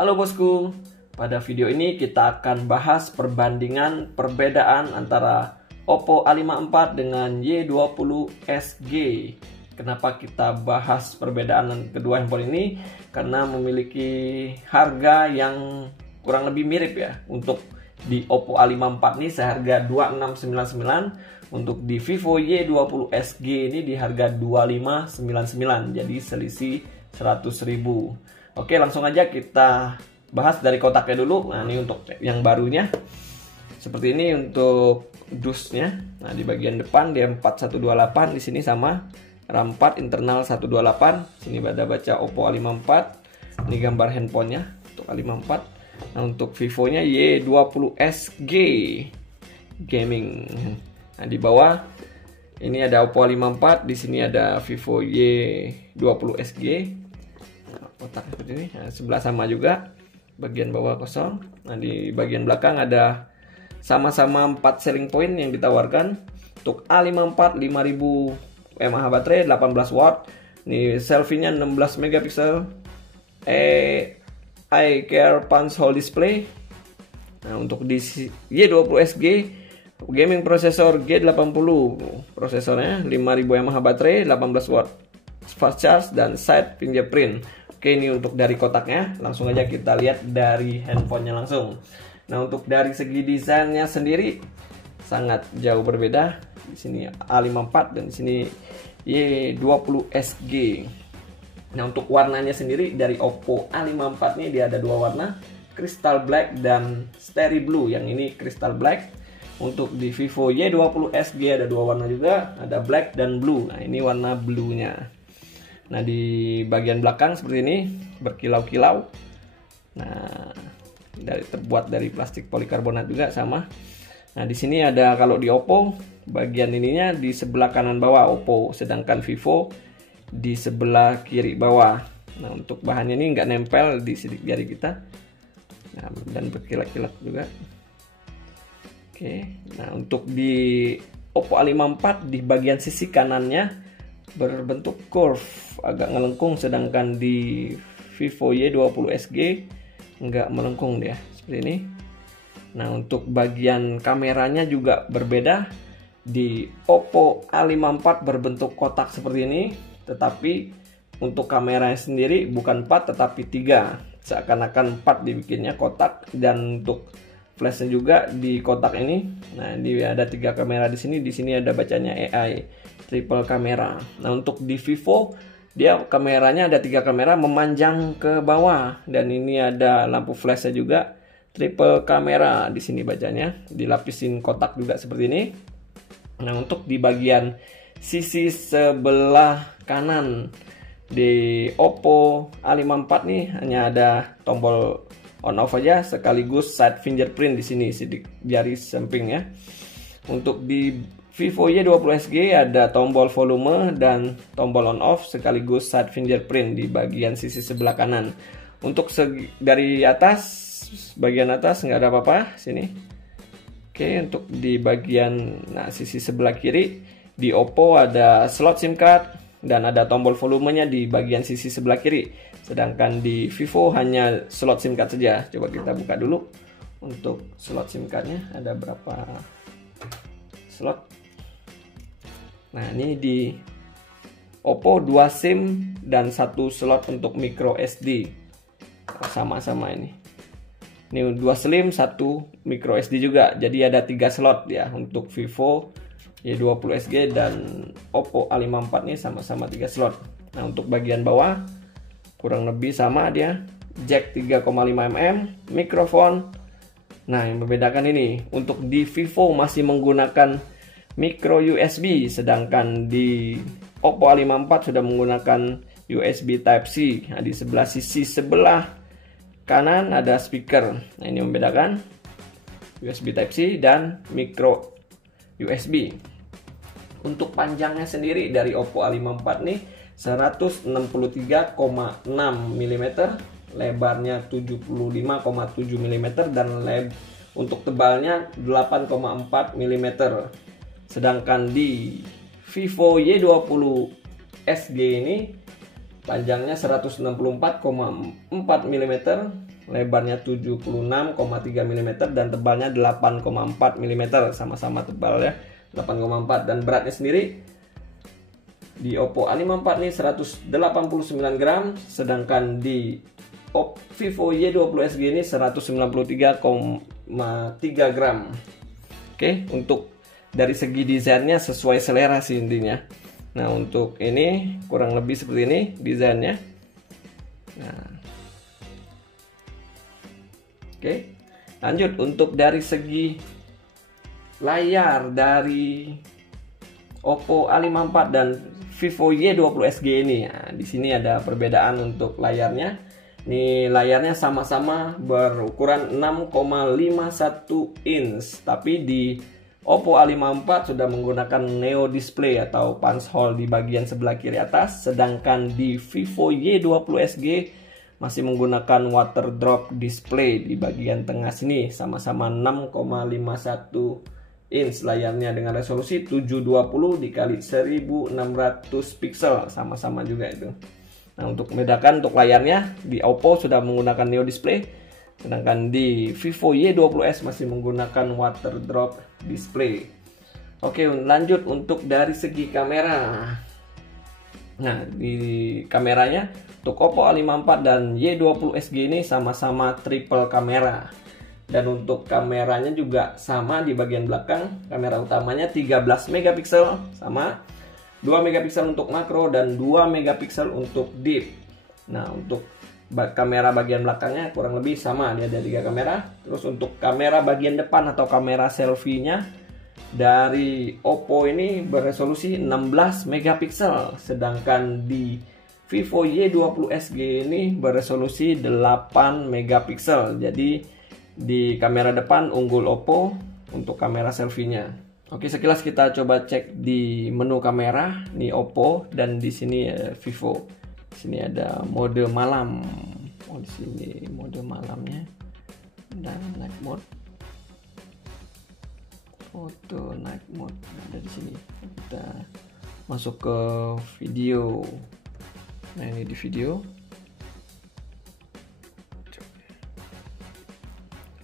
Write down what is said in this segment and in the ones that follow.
Halo bosku, pada video ini kita akan bahas perbandingan perbedaan antara Oppo A54 dengan Y20 SG. Kenapa kita bahas perbedaan kedua handphone ini? Karena memiliki harga yang kurang lebih mirip ya. Untuk di Oppo A54 ini seharga 2699, untuk di Vivo Y20 SG ini di harga 2599, jadi selisih 100.000. Oke, langsung aja kita bahas dari kotaknya dulu. Nah, ini untuk yang barunya seperti ini untuk dusnya. Nah, di bagian depan dia 4128, di sini sama RAM 4 internal 128. Sini ada baca Oppo A54. Ini gambar handphonenya untuk A54. Nah, untuk Vivo-nya Y20 SG Gaming. Nah, di bawah ini ada Oppo A54, di sini ada Vivo Y20 SG. Kotak seperti ini. Nah, sebelah sama juga, bagian bawah kosong. Nah, di bagian belakang ada sama-sama 4 selling point yang ditawarkan. Untuk A54 5000 mAh baterai, 18 watt. Ini selfie-nya 16 megapiksel. iCare Punch Hole Display. Nah, untuk di Y20 SG gaming prosesor G80, prosesornya 5000 mAh baterai, 18 watt fast charge dan side fingerprint. Oke, ini untuk dari kotaknya. Langsung aja kita lihat dari handphonenya langsung. Nah, untuk dari segi desainnya sendiri sangat jauh berbeda. Di sini A54 dan di sini Y20 SG. Nah, untuk warnanya sendiri dari Oppo A54 ini dia ada dua warna, Crystal Black dan Starry Blue. Yang ini Crystal Black. Untuk di Vivo Y20 SG ada dua warna juga, ada Black dan Blue. Nah, ini warna blue-nya. Nah, di bagian belakang seperti ini berkilau-kilau. Nah, terbuat dari plastik polikarbonat juga sama. Nah, di sini ada, kalau di Oppo bagian ininya di sebelah kanan bawah Oppo, sedangkan Vivo di sebelah kiri bawah. Nah, untuk bahannya ini nggak nempel di sidik jari kita. Nah, dan berkilat-kilat juga. Oke. Nah, untuk di Oppo A54 di bagian sisi kanannya berbentuk curve, agak ngelengkung, sedangkan di Vivo Y20 SG nggak melengkung dia seperti ini. Nah, untuk bagian kameranya juga berbeda. Di Oppo A54 berbentuk kotak seperti ini, tetapi untuk kameranya sendiri bukan 4 tetapi 3, seakan-akan 4 dibikinnya kotak. Dan untuk flashnya juga di kotak ini. Nah, ini ada 3 kamera di sini ada bacanya AI triple kamera. Nah, untuk di Vivo dia kameranya ada 3 kamera memanjang ke bawah, dan ini ada lampu flashnya juga triple kamera. Di sini bacanya dilapisin kotak juga seperti ini. Nah, untuk di bagian sisi sebelah kanan di Oppo A54 nih hanya ada tombol on off aja, sekaligus side fingerprint di sini sidik jari samping ya. Untuk di Vivo Y20 SG ada tombol volume dan tombol on off sekaligus side fingerprint di bagian sisi sebelah kanan. Untuk dari atas, bagian atas nggak ada apa-apa sini. Oke, untuk di bagian sisi sebelah kiri di Oppo ada slot SIM card dan ada tombol volumenya di bagian sisi sebelah kiri. Sedangkan di Vivo hanya slot SIM card saja. Coba kita buka dulu. Untuk slot SIM cardnya ada berapa slot? Nah, ini di Oppo 2 SIM dan 1 slot untuk micro SD. Sama-sama ini. Ini 2 SIM, 1 micro SD juga. Jadi ada 3 slot ya untuk Vivo Y20 SG dan Oppo A54 ini sama-sama 3 slot. Nah, untuk bagian bawah kurang lebih sama dia. Jack 3,5 mm, mikrofon. Nah, yang membedakan ini untuk di Vivo masih menggunakan micro USB, sedangkan di Oppo A54 sudah menggunakan USB Type-C. Nah, di sebelah sisi sebelah kanan ada speaker. Nah, ini membedakan USB Type-C dan micro USB. Untuk panjangnya sendiri dari Oppo A54 nih 163,6 mm, lebarnya 75,7 mm dan untuk tebalnya 8,4 mm. Sedangkan di Vivo Y20 SG ini panjangnya 164,4 mm, lebarnya 76,3 mm dan tebalnya 8,4 mm, sama-sama tebal ya, 8,4. Dan beratnya sendiri di Oppo A54 nih 189 gram, sedangkan di Vivo Y20 SG ini 193,3 gram. Oke, untuk dari segi desainnya sesuai selera sih intinya. Nah, untuk ini kurang lebih seperti ini desainnya. Nah, oke, lanjut untuk dari segi layar dari Oppo A54 dan Vivo Y20 SG ini. Nah, di sini ada perbedaan untuk layarnya. Ini layarnya sama-sama berukuran 6,51 inch, tapi di Oppo A54 sudah menggunakan Neo Display atau punch hole di bagian sebelah kiri atas, sedangkan di Vivo Y20 SG masih menggunakan water drop display di bagian tengah sini, sama-sama 6,51 inch layarnya dengan resolusi 720 dikali 1600 pixel, sama-sama juga itu. Nah, untuk membedakan untuk layarnya di Oppo sudah menggunakan Neo Display, sedangkan di Vivo Y20s masih menggunakan water drop display. Oke, lanjut untuk dari segi kamera. Nah, di kameranya untuk Oppo A54 dan Y20 SG ini sama-sama triple kamera. Dan untuk kameranya juga sama di bagian belakang. Kamera utamanya 13 megapiksel sama 2 megapiksel untuk makro dan 2 megapiksel untuk deep. Nah, untuk kamera bagian belakangnya kurang lebih sama, dia ada 3 kamera. Terus untuk kamera bagian depan atau kamera selfie-nya dari Oppo ini beresolusi 16 megapiksel, sedangkan di Vivo Y20 SG ini beresolusi 8 megapiksel. Jadi di kamera depan unggul Oppo untuk kamera selfie-nya. Oke, sekilas kita coba cek di menu kamera nih Oppo dan di sini Vivo. Di sini ada mode malam. Oh, di sini mode malamnya dan night mode. Foto night mode ada di sini. Kita masuk ke video. Nah, ini di video.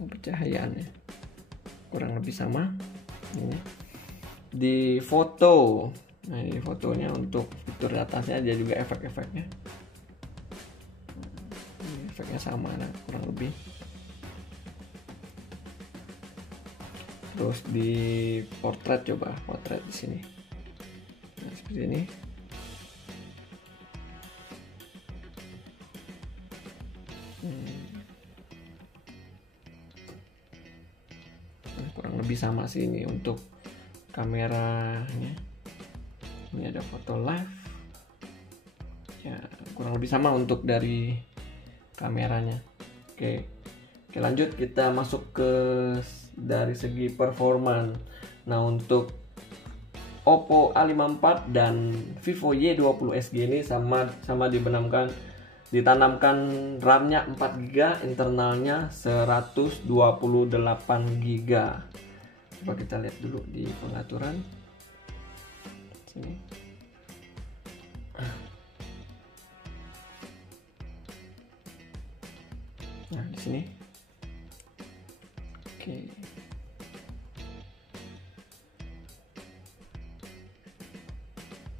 Pencahayaannya kurang lebih sama. Ini di foto. Nah, ini fotonya untuk fitur atasnya dia juga efek-efeknya. Efeknya sama, nah, kurang lebih. Terus di portrait, coba portrait di sini. Nah, seperti ini. Kurang lebih sama sih ini untuk kameranya. Ini ada foto live ya, kurang lebih sama untuk dari kameranya. Oke, lanjut kita masuk ke dari segi performa. Nah, untuk Oppo A54 dan Vivo Y20 SG ini sama ditanamkan RAM-nya 4GB, internalnya 128GB. Coba kita lihat dulu di pengaturan. Sini. Nah, di sini. Oke.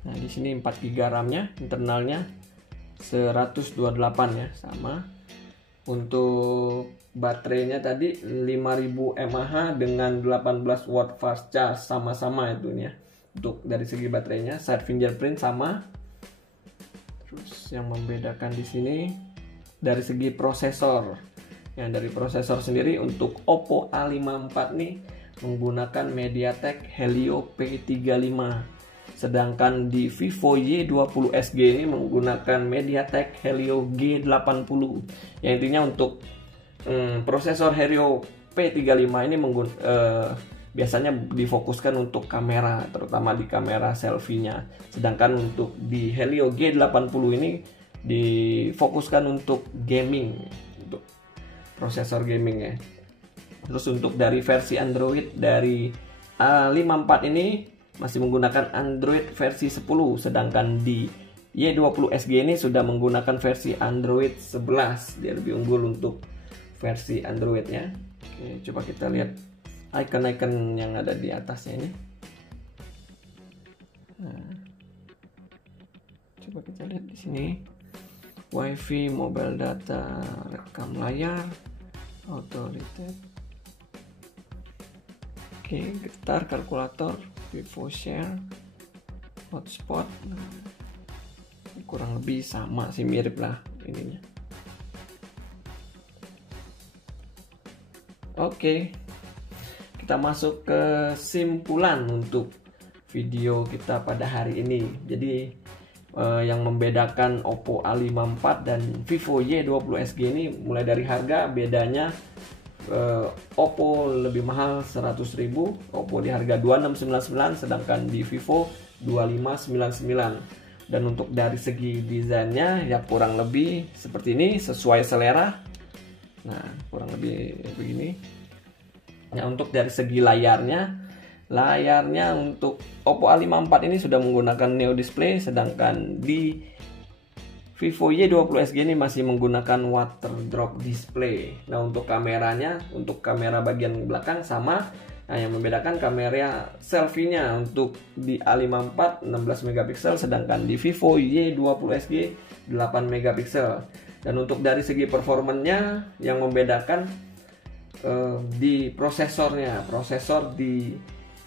Nah, di sini 4GB RAM-nya, internalnya 128 ya, sama. Untuk baterainya tadi 5000 mAh dengan 18 watt fast charge, sama-sama itu ya. Untuk dari segi baterainya, side fingerprint sama. Terus yang membedakan di sini dari segi prosesor. Yang dari prosesor sendiri untuk Oppo A54 nih menggunakan MediaTek Helio P35. Sedangkan di Vivo Y20 SG ini menggunakan MediaTek Helio G80. Yang intinya untuk prosesor Helio P35 ini biasanya difokuskan untuk kamera, terutama di kamera selfie-nya. Sedangkan untuk di Helio G80 ini difokuskan untuk gaming, untuk prosesor gaming ya. Terus untuk dari versi Android dari A54 ini masih menggunakan Android versi 10, sedangkan di Y20 SG ini sudah menggunakan versi Android 11. Dia lebih unggul untuk versi Androidnya. Oke, coba kita lihat icon-icon yang ada di atasnya ini. Nah, coba kita lihat di sini. WiFi, mobile data, rekam layar, auto reset. Oke, getar, kalkulator, Vivo Share, hotspot. Nah, kurang lebih sama sih, mirip lah ininya. Oke, kita masuk ke kesimpulan untuk video kita pada hari ini. Jadi yang membedakan Oppo A54 dan Vivo Y20 SG ini mulai dari harga, bedanya Oppo lebih mahal 100.000, Oppo di harga 2699 sedangkan di Vivo 2599. Dan untuk dari segi desainnya ya kurang lebih seperti ini, sesuai selera. Nah, kurang lebih begini. Nah, untuk dari segi layarnya untuk Oppo A54 ini sudah menggunakan Neo Display, sedangkan di Vivo Y20 SG ini masih menggunakan water drop display. Nah, untuk kameranya, untuk kamera bagian belakang sama. Nah, yang membedakan kamera selfie-nya untuk di A54 16 megapiksel, sedangkan di Vivo Y20 SG 8 megapiksel. Dan untuk dari segi performanya yang membedakan di prosesornya, prosesor di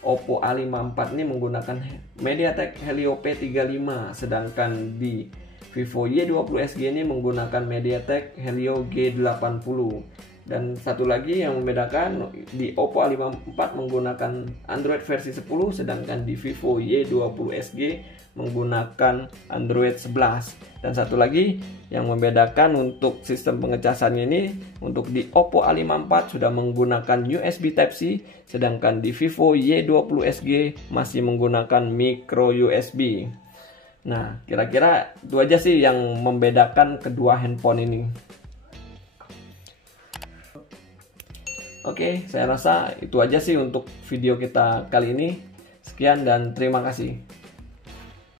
Oppo A54 ini menggunakan MediaTek Helio P35, sedangkan di Vivo Y20 SG ini menggunakan MediaTek Helio G80. Dan satu lagi yang membedakan, di Oppo A54 menggunakan Android versi 10, sedangkan di Vivo Y20 SG menggunakan Android 11. Dan satu lagi yang membedakan untuk sistem pengecasannya ini, untuk di Oppo A54 sudah menggunakan USB Type-C, sedangkan di Vivo Y20 SG masih menggunakan micro USB. Nah, kira-kira itu aja sih yang membedakan kedua handphone ini. Oke, saya rasa itu aja sih untuk video kita kali ini. Sekian dan terima kasih.